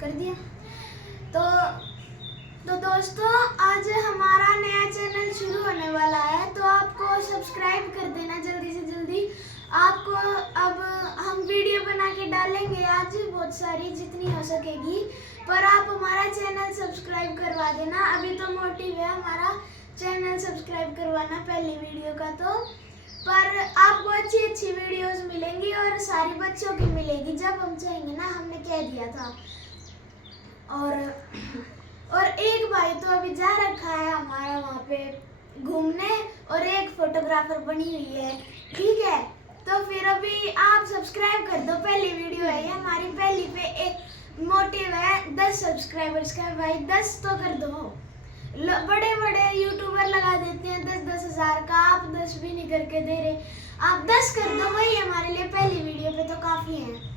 कर दिया। तो दोस्तों आज हमारा नया चैनल शुरू होने वाला है, तो आपको सब्सक्राइब कर देना जल्दी से जल्दी। आपको अब हम वीडियो बना के डालेंगे आज बहुत सारी, जितनी हो सकेगी, पर आप हमारा चैनल सब्सक्राइब करवा देना। अभी तो मोटिव है हमारा चैनल सब्सक्राइब करवाना पहली वीडियो का। तो पर आपको अच्छी अच्छी वीडियोस मिलेंगी और सारी बच्चों की मिलेगी जब हम चाहेंगे ना, हमने कह दिया था। और एक भाई तो अभी जा रखा है हमारा वहाँ पे घूमने, और एक फोटोग्राफर बनी हुई है, ठीक है। तो फिर अभी आप सब्सक्राइब कर दो, पहली वीडियो है ये हमारी, पहली पे एक मोटिव है 10 सब्सक्राइबर्स का। भाई 10 तो कर दो। बड़े बड़े यूट्यूबर लगा देते हैं 10-10 हज़ार का, आप 10 भी नहीं करके दे रहे। आप 10 कर दो, वही हमारे लिए पहली वीडियो पे तो काफ़ी है।